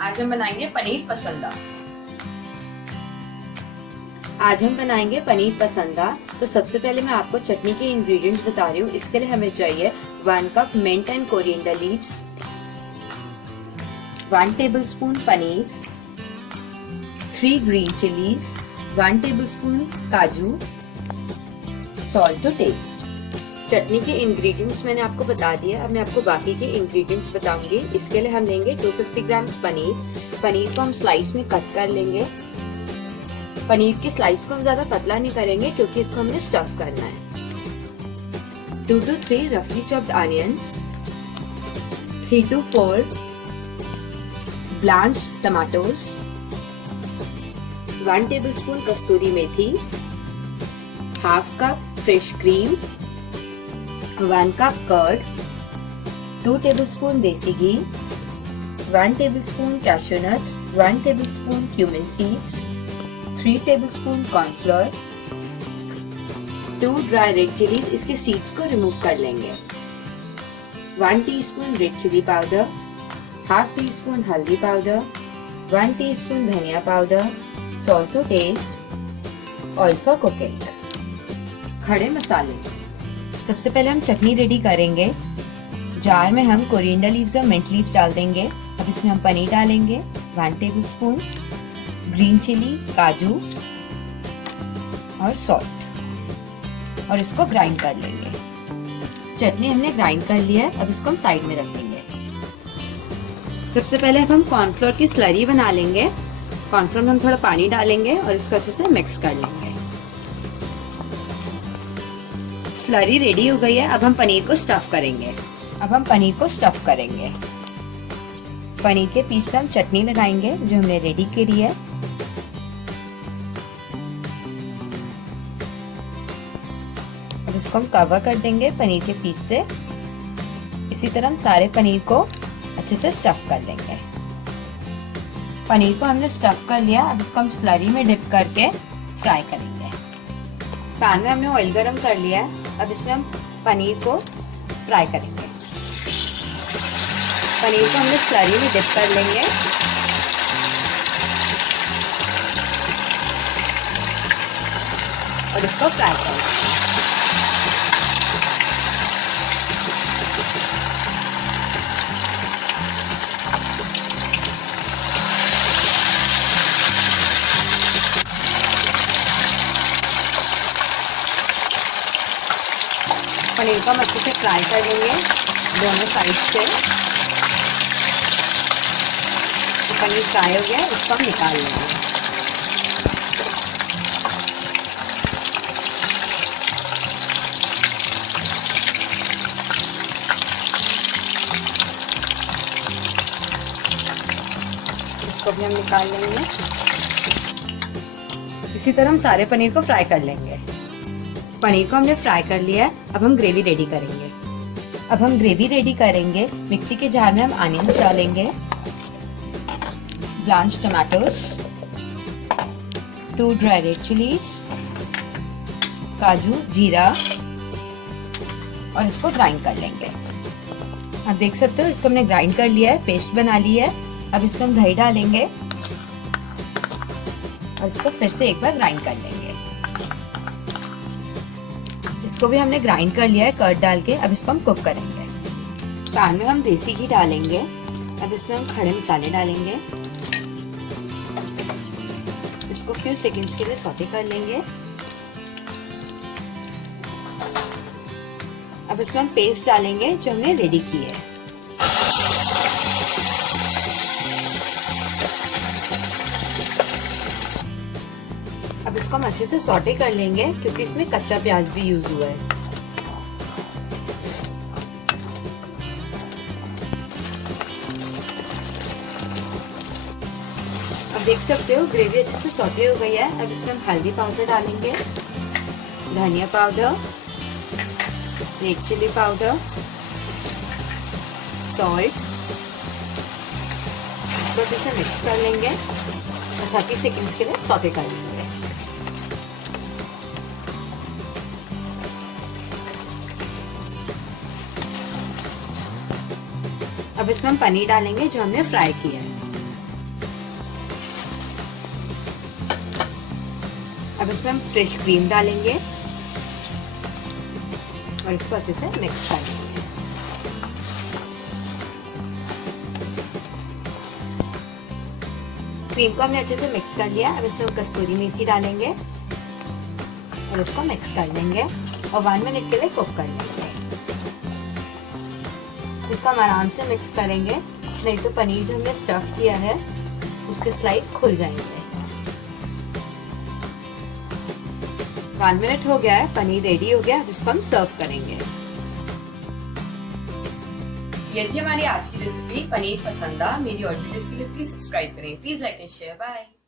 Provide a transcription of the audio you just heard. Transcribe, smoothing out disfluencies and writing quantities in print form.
आज हम बनाएंगे पनीर पसंदा। तो सबसे पहले मैं आपको चटनी के इंग्रेडिएंट्स बता रही हूँ। इसके लिए हमें चाहिए 1 cup mint and coriander leaves, 1 tablespoon paneer, 3 green chillies, 1 tablespoon kaju, salt to taste. Chutney के इंग्रेडिएंट्स मैंने आपको बता दिया। अब मैं आपको बाकी के इंग्रेडिएंट्स बताऊंगी। इसके लिए हम लेंगे 250 ग्राम पनीर को हम स्लाइस में कट कर लेंगे। पनीर की स्लाइस को हम ज्यादा पतला नहीं करेंगे क्योंकि इसको हमने स्टफ करना है। 2 to 3 रफली chopped onions, 3 to 4 blanched tomatoes, 1 tablespoon kasuri methi, half cup fresh cream, 1 cup curd, 2 tablespoon desi ghee, 1 tablespoon cashew nuts, 1 tablespoon cumin seeds, 3 tablespoon cornflour, 2 dry red chillies, इसके सीड्स को रिमूव कर लेंगे, 1 टीस्पून रेड चिली पाउडर, हाफ teaspoon haldi powder, 1 teaspoon dhania powder, salt to taste, oil for cooking. खड़े मसाले, सबसे पहले हम चटनी रेडी करेंगे। जार में हम कोरिएंडर लीव्स और मिंट लीव्स डाल देंगे। अब इसमें हम पनीर डालेंगे, 1 टेबलस्पून, ग्रीन चिली, काजू और सॉल्ट, और इसको ग्राइंड कर लेंगे। चटनी हमने ग्राइंड कर लिया है। अब इसको हम साइड में रख देंगे। सबसे पहले अब हम कॉर्नफ्लोर की स्लरी बना लेंगे। कॉर्नफ्लोर में हम थोड़ा पानी डालेंगे और इसको अच्छे से मिक्स कर लेंगे। स्लरी रेडी हो गई है। अब हम पनीर को स्टफ करेंगे। पनीर के पीस पे हम चटनी लगाएंगे जो हमने रेडी करी है। अब इसको हम कवर कर देंगे पनीर के पीस से। इसी तरह हम सारे पनीर को अच्छे से स्टफ कर लेंगे। पनीर को हमने स्टफ कर लिया। अब इसको हम स्लरी में डिप करके फ्राई करेंगे। पैन में हमने ऑयल गरम कर लिया है। अब इसमें हम पनीर को फ्राई करेंगे। पनीर को हमने स्लरी में डिप कर लेंगे। और इसको फ्राई करेंगे। पनीर को हम अच्छे से फ्राई कर लेंगे दोनों साइड से। तो पनीर फ्राई हो गया, इसको हम निकाल लेंगे। इसको भी हम निकाल लेंगे। इसी तरह हम सारे पनीर को फ्राई कर लेंगे। पनीर को हमने फ्राई कर लिया है। अब हम ग्रेवी रेडी करेंगे। मिक्सी के जार में हम ऑनियंस डालेंगे, blanched tomatoes, 2 dry red chillies, काजू, जीरा, और इसको ग्राइंड कर लेंगे। आप देख सकते हो इसको हमने ग्राइंड कर लिया है, पेस्ट बना ली है। अब इसमें हम दही डालेंगे और इसको फिर से एक बार ग्राइंड कर लेंगे। इसको भी हमने ग्राइंड कर लिया है कर्ड डाल के। अब इसको हम कुक करेंगे। पैन में हम देसी घी डालेंगे। अब इसमें हम खड़े मसाले डालेंगे। इसको फ्यू सेकंड्स के लिए सौटे कर लेंगे। अब इसमें हम पेस्ट डालेंगे जो हमने रेडी की है। अब इसको हम अच्छे से सौटे कर लेंगे क्योंकि इसमें कच्चा प्याज भी यूज हुआ है। अब देख सकते हो ग्रेवी अच्छे से सौटे हो गई है। अब इसमें हम हल्दी पाउडर डालेंगे, धनिया powder, red chilli powder, salt. इसको अच्छे से मिक्स कर लेंगे और 30 सेकंड्स के लिए सौटे कर लेंगे। अब इसमें हम पनीर डालेंगे जो हमने फ्राई किया है। अब इसमें हम फ्रेश क्रीम डालेंगे और इसको अच्छे से मिक्स कर लेंगे। क्रीम को हमने अच्छे से मिक्स कर लिया। अब इसमें हम कस्तूरी मेथी डालेंगे और इसको मिक्स कर लेंगे और 1 मिनट के लिए कुक कर लेंगे। इसको हम आराम से मिक्स करेंगे, नहीं तो पनीर जो हमने स्टफ किया है उसके स्लाइस खुल जाएंगे। 1 मिनट हो गया है, पनीर रेडी हो गया। अब इसको हम सर्व करेंगे। यदि हमारी आज की रेसिपी पनीर पसंद आ, मेरी और वीडियोस के लिए प्लीज सब्सक्राइब करें। Please like and share. Bye.